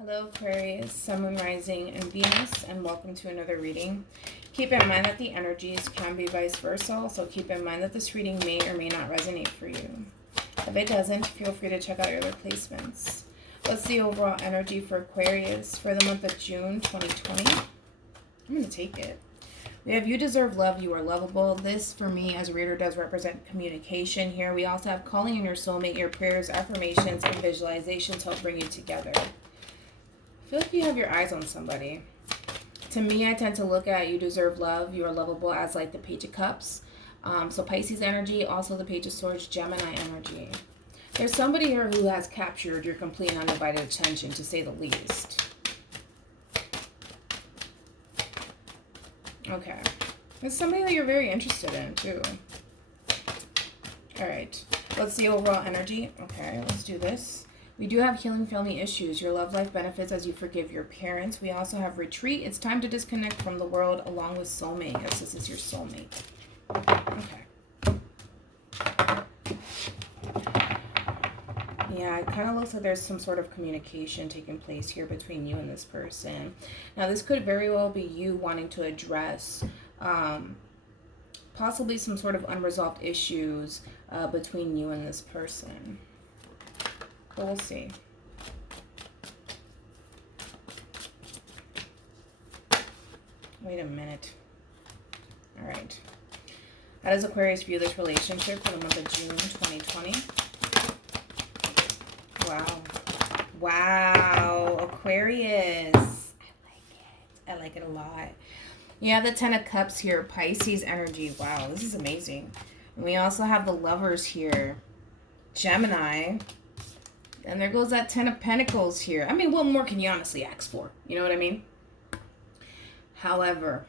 Hello Aquarius, Sun, Moon, Rising, and Venus, and welcome to another reading. Keep in mind that the energies can be vice versa, so keep in mind that this reading may or may not resonate for you. If it doesn't, feel free to check out your other placements. Let's see overall energy for Aquarius for the month of June 2020. I'm going to take it. We have you deserve love, you are lovable. This, for me, as a reader, does represent communication here. We also have calling in your soulmate. Your prayers, affirmations, and visualizations help bring you together. I feel like you have your eyes on somebody. To me, I tend to look at you deserve love, you are lovable as like the Page of Cups. So Pisces energy, also the Page of Swords, Gemini energy. There's somebody here who has captured your complete and undivided attention, to say the least. Okay. It's somebody that you're very interested in, too. Alright. Let's see overall energy. Okay, let's do this. We do have healing family issues. Your love life benefits as you forgive your parents. We also have retreat. It's time to disconnect from the world along with soulmate, as this is your soulmate. Okay. Yeah, it kind of looks like there's some sort of communication taking place here between you and this person. Now, this could very well be you wanting to address possibly some sort of unresolved issues between you and this person. But we'll see. Wait a minute. All right. How does Aquarius view this relationship for the month of June 2020? Wow. Wow, Aquarius. I like it a lot. You have the Ten of Cups here, Pisces energy. Wow, this is amazing. And we also have the Lovers here, Gemini. And there goes that Ten of Pentacles here. I mean, what more can you honestly ask for? You know what I mean? However,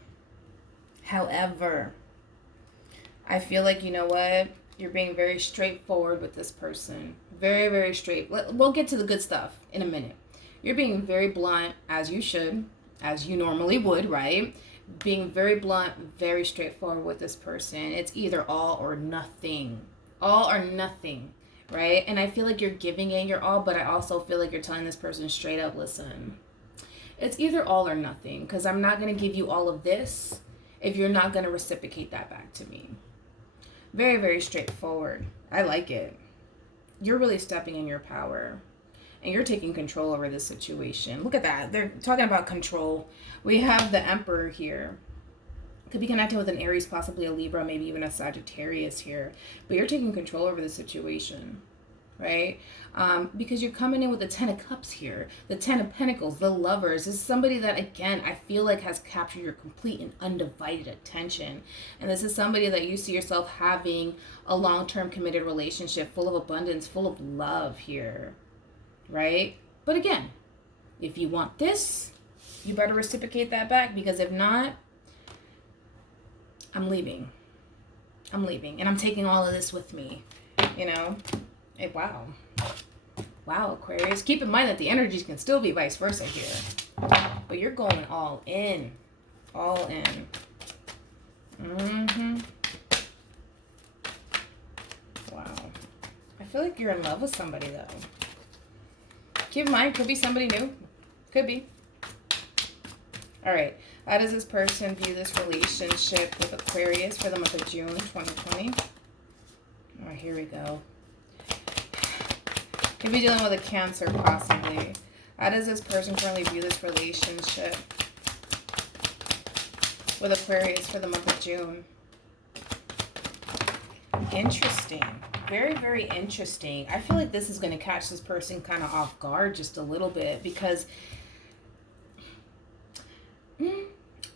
I feel like, you know what? You're being very straightforward with this person. Very, very straight. We'll get to the good stuff in a minute. You're being very blunt, as you should, as you normally would, right? Being very blunt, very straightforward with this person. It's either all or nothing. All or nothing. Right? And I feel like you're giving it your all, but I also feel like you're telling this person straight up, listen, it's either all or nothing, because I'm not going to give you all of this if you're not going to reciprocate that back to me. Very, very straightforward. I like it. You're really stepping in your power, and you're taking control over this situation. Look at that. They're talking about control. We have the Emperor here. Could be connected with an Aries, possibly a Libra, maybe even a Sagittarius here. But you're taking control over the situation, right? Because you're coming in with the Ten of Cups here, the Ten of Pentacles, the Lovers. This is somebody that, again, I feel like has captured your complete and undivided attention. And this is somebody that you see yourself having a long-term committed relationship full of abundance, full of love here, right? But again, if you want this, you better reciprocate that back, because if not, I'm leaving. And I'm taking all of this with me, you know? Wow. Wow, Aquarius. Keep in mind that the energies can still be vice versa here. But you're going all in. All in. Wow. I feel like you're in love with somebody, though. Keep in mind, could be somebody new. Could be. All right. How does this person view this relationship with Aquarius for the month of June 2020? Oh, here we go. Could be dealing with a Cancer, possibly. How does this person currently view this relationship with Aquarius for the month of June? Interesting. Very, very interesting. I feel like this is going to catch this person kind of off guard just a little bit, because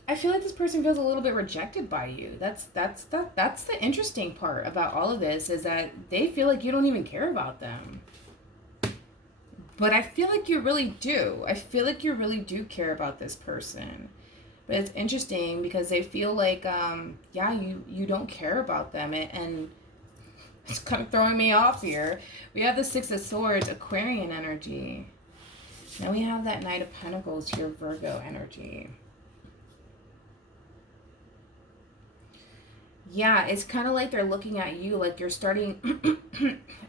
I feel like this person feels a little bit rejected by you. That's the interesting part about all of this, is that they feel like you don't even care about them. But I feel like you really do. I feel like you really do care about this person. But it's interesting because they feel like, yeah, you don't care about them. And it's kind of throwing me off here. We have the Six of Swords, Aquarian energy. Now we have that Knight of Pentacles here, Virgo energy. Yeah, it's kind of like they're looking at you like you're starting.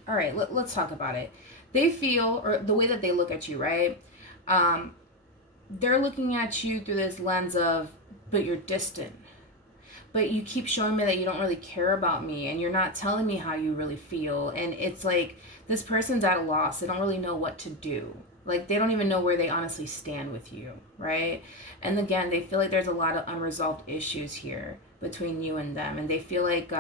All right, let's talk about it. They feel, or the way that they look at you, right? They're looking at you through this lens of, but you're distant. But you keep showing me that you don't really care about me, and you're not telling me how you really feel. And it's like this person's at a loss. They don't really know what to do. Like, they don't even know where they honestly stand with you, right? And again, they feel like there's a lot of unresolved issues here between you and them. And they feel like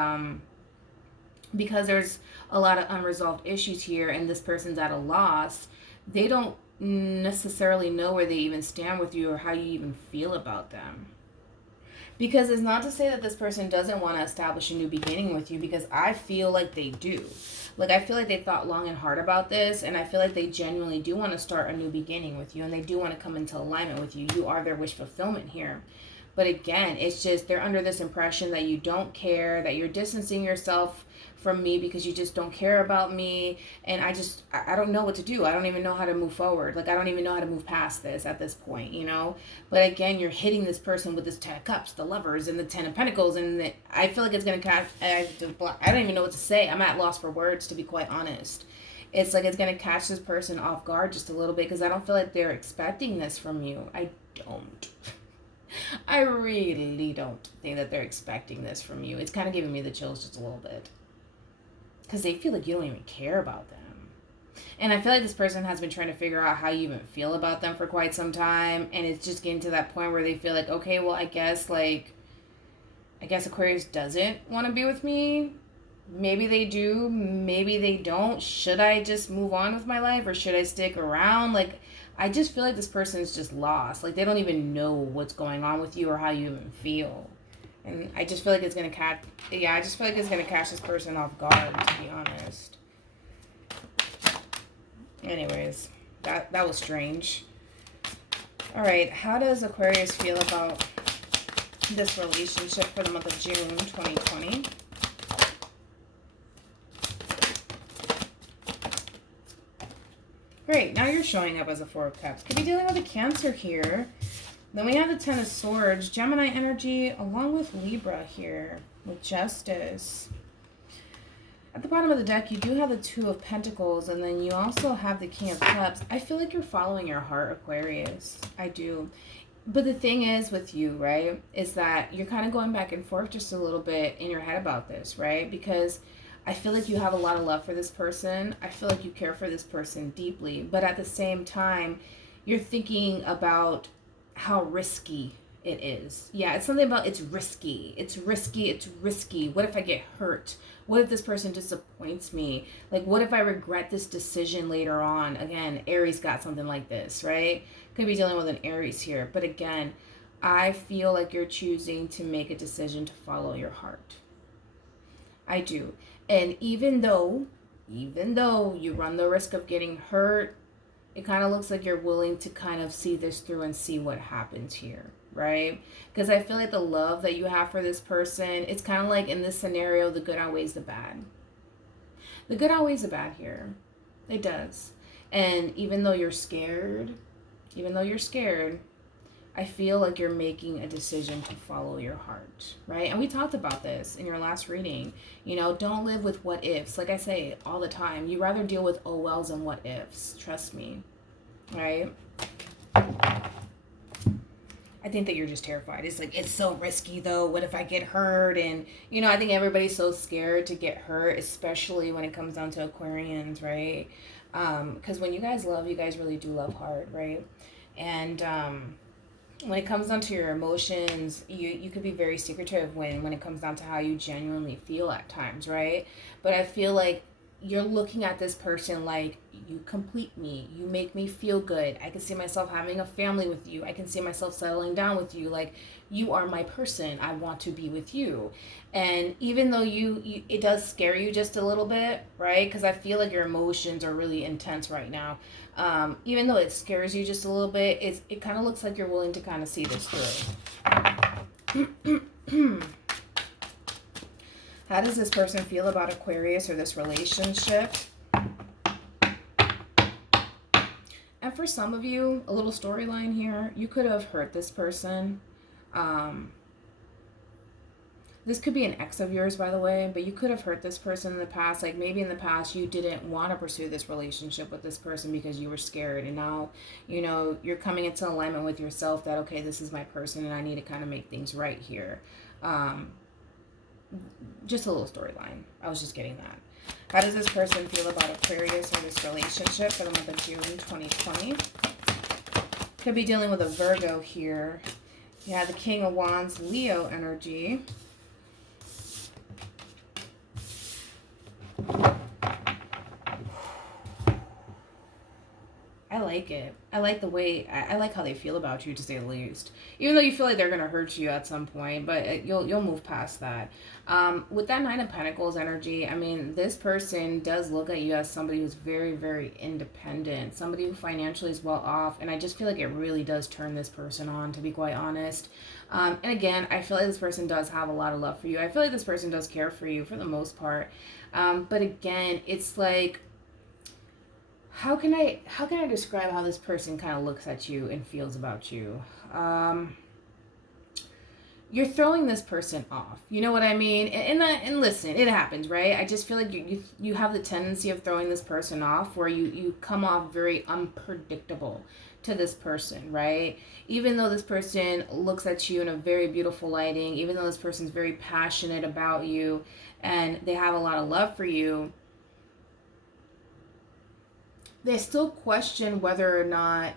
because there's a lot of unresolved issues here and this person's at a loss, they don't necessarily know where they even stand with you or how you even feel about them. Because it's not to say that this person doesn't want to establish a new beginning with you, because I feel like they do. Like, I feel like they thought long and hard about this, and I feel like they genuinely do want to start a new beginning with you, and they do want to come into alignment with you. You are their wish fulfillment here. But again, it's just they're under this impression that you don't care, that you're distancing yourself from me because you just don't care about me. And I don't know what to do. I don't even know how to move forward. Like, I don't even know how to move past this at this point, you know? But again, you're hitting this person with this 10 of Cups, the Lovers, and the 10 of Pentacles. And I feel like it's going to catch, I don't even know what to say. I'm at loss for words, to be quite honest. It's like it's going to catch this person off guard just a little bit, because I don't feel like they're expecting this from you. I don't. I really don't think that they're expecting this from you. It's kind of giving me the chills just a little bit. Because they feel like you don't even care about them. And I feel like this person has been trying to figure out how you even feel about them for quite some time. And it's just getting to that point where they feel like, okay, well, I guess Aquarius doesn't want to be with me. Maybe they do. Maybe they don't. Should I just move on with my life, or should I stick around? Like, I just feel like this person is just lost. Like, they don't even know what's going on with you or how you even feel. And I just feel like it's going to catch... Yeah, I just feel like it's going to catch this person off guard, to be honest. Anyways, that was strange. All right, how does Aquarius feel about this relationship for the month of June 2020? Great, now you're showing up as a Four of Cups. Could be dealing with a Cancer here. Then we have the Ten of Swords, Gemini energy, along with Libra here, with Justice. At the bottom of the deck, you do have the Two of Pentacles, and then you also have the King of Cups. I feel like you're following your heart, Aquarius. I do. But the thing is with you, right, is that you're kind of going back and forth just a little bit in your head about this, right? Because I feel like you have a lot of love for this person. I feel like you care for this person deeply. But at the same time, you're thinking about how risky it is. Yeah, it's something about it's risky. It's risky. It's risky. What if I get hurt? What if this person disappoints me? Like, what if I regret this decision later on? Again, Aries got something like this, right? Could be dealing with an Aries here. But again, I feel like you're choosing to make a decision to follow your heart. I do. And even though you run the risk of getting hurt, it kind of looks like you're willing to kind of see this through and see what happens here, right? Because I feel like the love that you have for this person, it's kind of like in this scenario, the good outweighs the bad. The good outweighs the bad here. It does. And even though you're scared, I feel like you're making a decision to follow your heart, right? And we talked about this in your last reading. You know, don't live with what ifs. Like I say all the time, you rather deal with oh wells than what ifs. Trust me, right? I think that you're just terrified. It's like, it's so risky though. What if I get hurt? And, you know, I think everybody's so scared to get hurt, especially when it comes down to Aquarians, right? Because when you guys love, you guys really do love hard, right? And, when it comes down to your emotions, you could be very secretive when it comes down to how you genuinely feel at times, right? But I feel like you're looking at this person like, you complete me. You make me feel good. I can see myself having a family with you. I can see myself settling down with you. Like, you are my person. I want to be with you. And even though it does scare you just a little bit, right? Because I feel like your emotions are really intense right now. Even though it scares you just a little bit, it kind of looks like you're willing to kind of see this through. How does this person feel about Aquarius or this relationship? And for some of you, a little storyline here, you could have hurt this person. This could be an ex of yours, by the way, but you could have hurt this person in the past. Like maybe in the past you didn't want to pursue this relationship with this person because you were scared. And now, you know, you're coming into alignment with yourself that, okay, this is my person and I need to kind of make things right here. Just a little storyline. I was just getting that. How does this person feel about Aquarius or this relationship for the month of June 2020? Could be dealing with a Virgo here. Yeah, the King of Wands, Leo energy. I like it. I like the way, I like how they feel about you, to say the least. Even though you feel like they're going to hurt you at some point, but you'll move past that. With that Nine of Pentacles energy, I mean, this person does look at you as somebody who's very, very independent, somebody who financially is well off, and I just feel like it really does turn this person on, to be quite honest. And again, I feel like this person does have a lot of love for you. I feel like this person does care for you for the most part. But again, it's like, how can I describe how this person kind of looks at you and feels about you? You're throwing this person off. You know what I mean? And listen, it happens, right? I just feel like you have the tendency of throwing this person off, where you come off very unpredictable to this person, right? Even though this person looks at you in a very beautiful lighting, even though this person's very passionate about you and they have a lot of love for you, they still question whether or not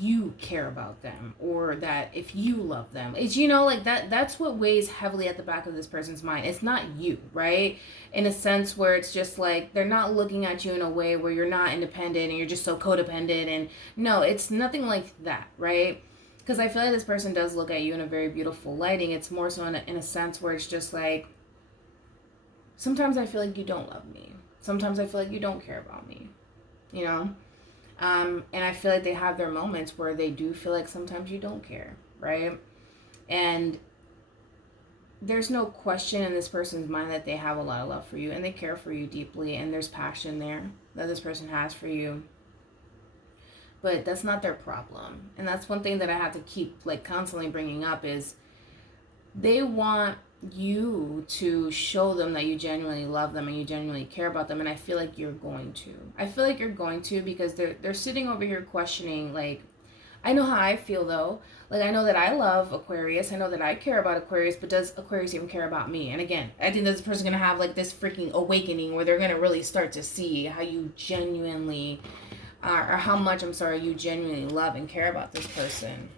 you care about them, or that if you love them. It's, you know, like that's what weighs heavily at the back of this person's mind. It's not you, right? In a sense where it's just like they're not looking at you in a way where you're not independent and you're just so codependent. And no, it's nothing like that, right? Because I feel like this person does look at you in a very beautiful lighting. It's more so in a sense where it's just like, sometimes I feel like you don't love me. Sometimes I feel like you don't care about me. You know, and I feel like they have their moments where they do feel like sometimes you don't care, right? And there's no question in this person's mind that they have a lot of love for you and they care for you deeply, and there's passion there that this person has for you. But that's not their problem. And that's one thing that I have to keep like constantly bringing up, is they want you to show them that you genuinely love them and you genuinely care about them. And I feel like you're going to. I feel like you're going to, because they're sitting over here questioning, like, I know how I feel though. Like, I know that I love Aquarius. I know that I care about Aquarius, but does Aquarius even care about me? And again, I think this person's going to have like this freaking awakening where they're going to really start to see how you genuinely, or how much, I'm sorry, you genuinely love and care about this person.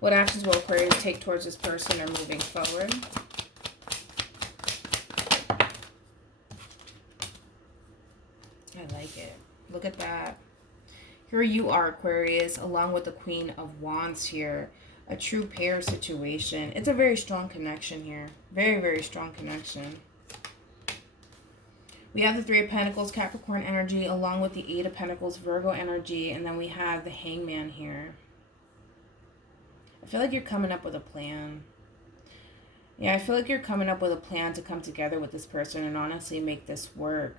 What actions will Aquarius take towards this person or moving forward? I like it. Look at that. Here you are, Aquarius, along with the Queen of Wands here. A true pair situation. It's a very strong connection here. Very, very strong connection. We have the Three of Pentacles, Capricorn energy, along with the Eight of Pentacles, Virgo energy. And then we have the Hangman here. I feel like you're coming up with a plan. Yeah, I feel like you're coming up with a plan to come together with this person and honestly make this work.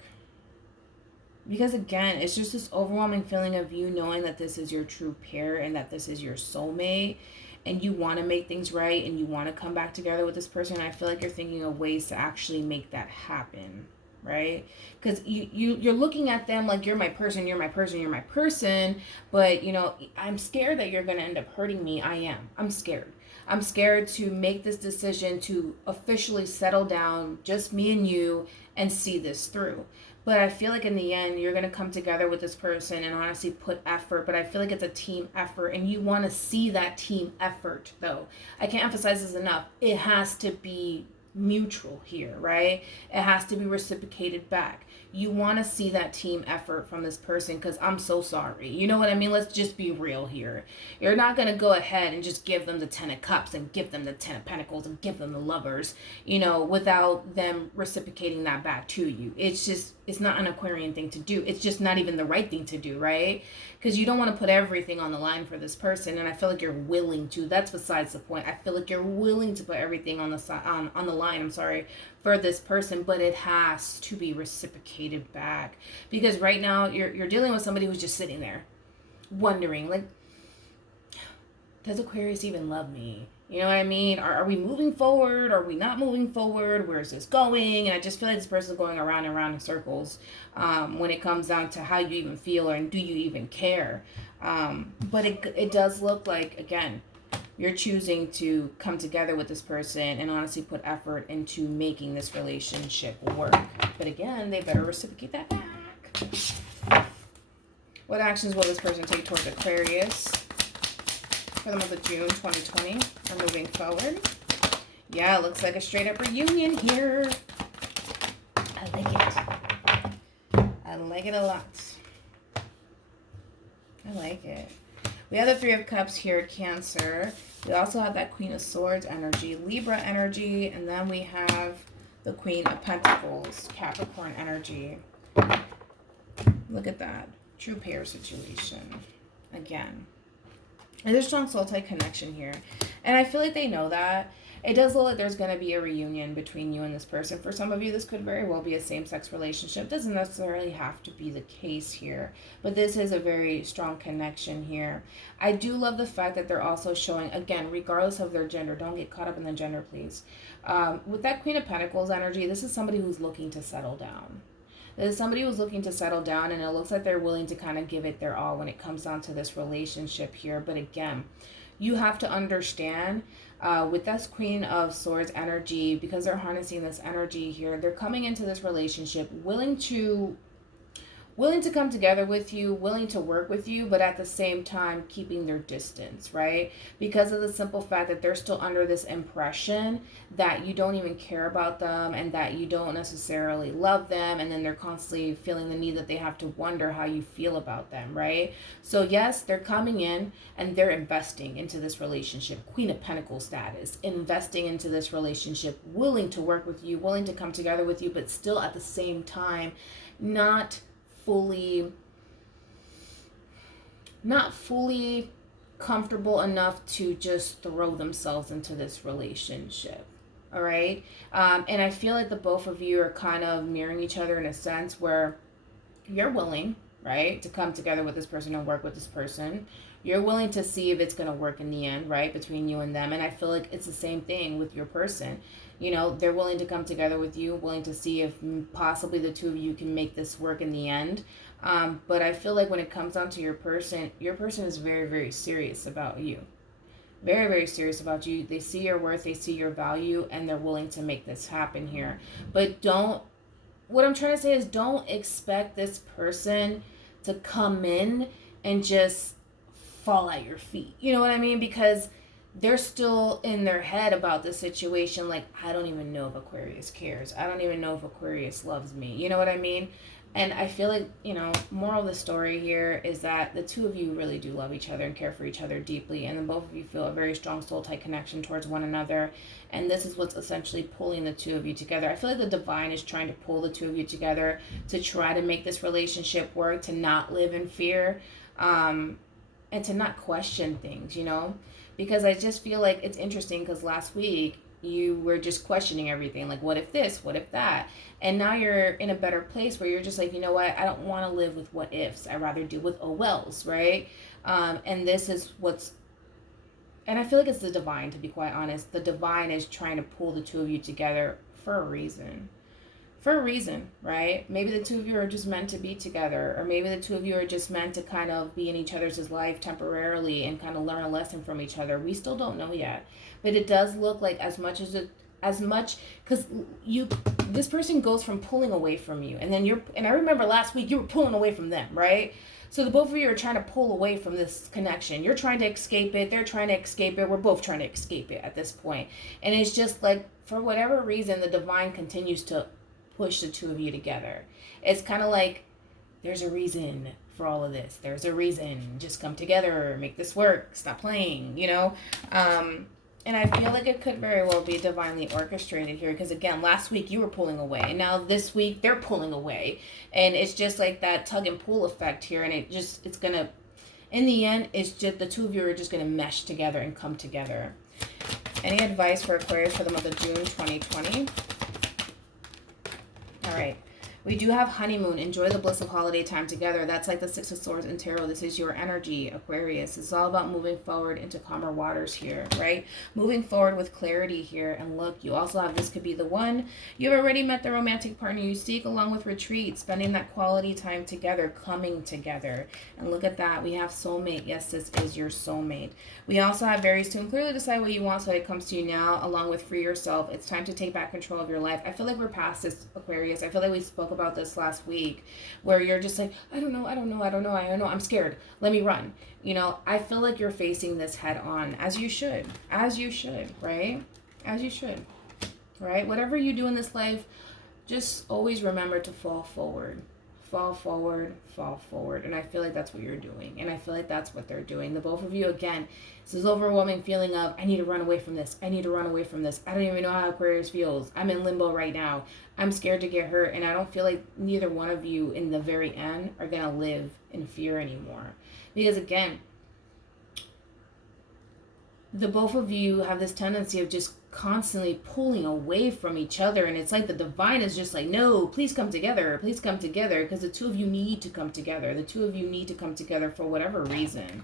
Because again, it's just this overwhelming feeling of you knowing that this is your true pair and that this is your soulmate, and you want to make things right and you want to come back together with this person. I feel like you're thinking of ways to actually make that happen, right? Because you're looking at them like, you're my person, you're my person, you're my person. But, you know, I'm scared that you're going to end up hurting me. I'm scared. I'm scared to make this decision to officially settle down, just me and you, and see this through. But I feel like in the end, you're going to come together with this person and honestly put effort. But I feel like it's a team effort, and you want to see that team effort, though. I can't emphasize this enough. It has to be mutual here, right? It has to be reciprocated back. You want to see that team effort from this person, because I'm so sorry. You know what I mean? Let's just be real here. You're not going to go ahead and just give them the Ten of Cups and give them the Ten of Pentacles and give them the Lovers, you know, without them reciprocating that back to you. It's just, it's not an Aquarian thing to do. It's just not even the right thing to do, right? Because you don't want to put everything on the line for this person, and I feel like you're willing to. That's besides the point. I feel like you're willing to put everything on the line, I'm sorry, for this person, but it has to be reciprocated back. Because right now you're dealing with somebody who's just sitting there wondering, like, does Aquarius even love me? You know what I mean? Are we moving forward? Are we not moving forward? Where is this going? And I just feel like this person is going around and around in circles when it comes down to how you even feel, or do you even care? But it does look like, again, you're choosing to come together with this person and honestly put effort into making this relationship work. But again, they better reciprocate that back. What actions will this person take towards Aquarius for the month of June 2020? We're moving forward. Yeah, it looks like a straight up reunion here. I like it. I like it a lot. I like it. We have the Three of Cups here, Cancer. We also have that Queen of Swords energy, Libra energy, and then we have the Queen of Pentacles, Capricorn energy. Look at that. True pair situation. Again. And there's strong soul tie connection here. And I feel like they know that. It does look like there's going to be a reunion between you and this person. For some of you, this could very well be a same-sex relationship. Doesn't necessarily have to be the case here. But this is a very strong connection here. I do love the fact that they're also showing, again, regardless of their gender, don't get caught up in the gender, please. With that Queen of Pentacles energy, this is somebody who's looking to settle down. There's somebody who's looking to settle down, and it looks like they're willing to kind of give it their all when it comes down to this relationship here. But again, you have to understand with this Queen of Swords energy, because they're harnessing this energy here, they're coming into this relationship willing to come together with you, willing to work with you, but at the same time keeping their distance, right? Because of the simple fact that they're still under this impression that you don't even care about them and that you don't necessarily love them, and then they're constantly feeling the need that they have to wonder how you feel about them, right? So yes, they're coming in and they're investing into this relationship, Queen of Pentacles status, investing into this relationship, willing to work with you, willing to come together with you, but still at the same time not fully comfortable enough to just throw themselves into this relationship. All right. And I feel like the both of you are kind of mirroring each other in a sense where you're willing, right, to come together with this person and work with this person. You're willing to see if it's going to work in the end, right, between you and them. And I feel like it's the same thing with your person. You know, they're willing to come together with you, willing to see if possibly the two of you can make this work in the end. But I feel like when it comes down to your person is very, very serious about you. Very, very serious about you. They see your worth, they see your value, and they're willing to make this happen here. But what I'm trying to say is don't expect this person to come in and just fall at your feet. You know what I mean? Because they're still in their head about the situation. Like, I don't even know if Aquarius cares. I don't even know if Aquarius loves me. You know what I mean? And I feel like, you know, moral of the story here is that the two of you really do love each other and care for each other deeply. And then both of you feel a very strong soul tie connection towards one another. And this is what's essentially pulling the two of you together. I feel like the divine is trying to pull the two of you together to try to make this relationship work, to not live in fear, and to not question things, you know? Because I just feel like it's interesting because last week you were just questioning everything. Like, what if this? What if that? And now you're in a better place where you're just like, you know what? I don't want to live with what ifs. I'd rather deal with oh wells, right? And this is and I feel like it's the divine, to be quite honest. The divine is trying to pull the two of you together for a reason. For a reason, right? Maybe the two of you are just meant to be together, or maybe the two of you are just meant to kind of be in each other's life temporarily and kind of learn a lesson from each other. We still don't know yet, but it does look like as much because this person goes from pulling away from you, and I remember last week you were pulling away from them, right? So the both of you are trying to pull away from this connection. You're trying to escape it. They're trying to escape it. We're both trying to escape it at this point. And it's just like, for whatever reason, the divine continues to push the two of you together. It's kind of like there's a reason for all of this. There's a reason. Just come together, make this work, stop playing, you know? And I feel like it could very well be divinely orchestrated here because, again, last week you were pulling away, and now this week they're pulling away. And it's just like that tug and pull effect here, and it's going to, in the end, it's just the two of you are just going to mesh together and come together. Any advice for Aquarius for the month of June 2020? All right. We do have honeymoon. Enjoy the bliss of holiday time together. That's like the Six of Swords in tarot. This is your energy, Aquarius. It's all about moving forward into calmer waters here, right? Moving forward with clarity here. And look, you also have, this could be the one. You've already met the romantic partner you seek, along with retreat, spending that quality time together, coming together. And look at that. We have soulmate. Yes, this is your soulmate. We also have very soon. Clearly decide what you want so it comes to you now, along with free yourself. It's time to take back control of your life. I feel like we're past this, Aquarius. I feel like we spoke about this last week, where you're just like, I don't know, I'm scared, let me run. You know, I feel like you're facing this head on, as you should, right? As you should, right? Whatever you do in this life, just always remember to fall forward. And I feel like that's what you're doing, and I feel like that's what they're doing. The both of you, again, it's this overwhelming feeling of, I need to run away from this, I don't even know how Aquarius feels. I'm in limbo right now. I'm scared to get hurt, and I don't feel like neither one of you in the very end are gonna live in fear anymore, because again, the both of you have this tendency of just constantly pulling away from each other, and it's like the divine is just like, no, please come together, because the two of you need to come together. For whatever reason,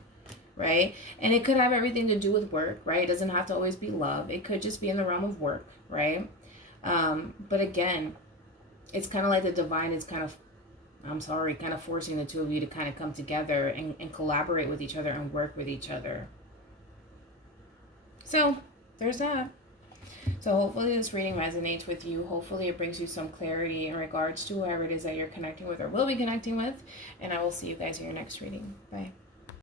right? And it could have everything to do with work, right? It doesn't have to always be love. It could just be in the realm of work, right? But again, it's kind of like the divine is kind of forcing the two of you to kind of come together and collaborate with each other and work with each other. So there's that. So hopefully this reading resonates with you. Hopefully it brings you some clarity in regards to whoever it is that you're connecting with or will be connecting with. And I will see you guys in your next reading. Bye.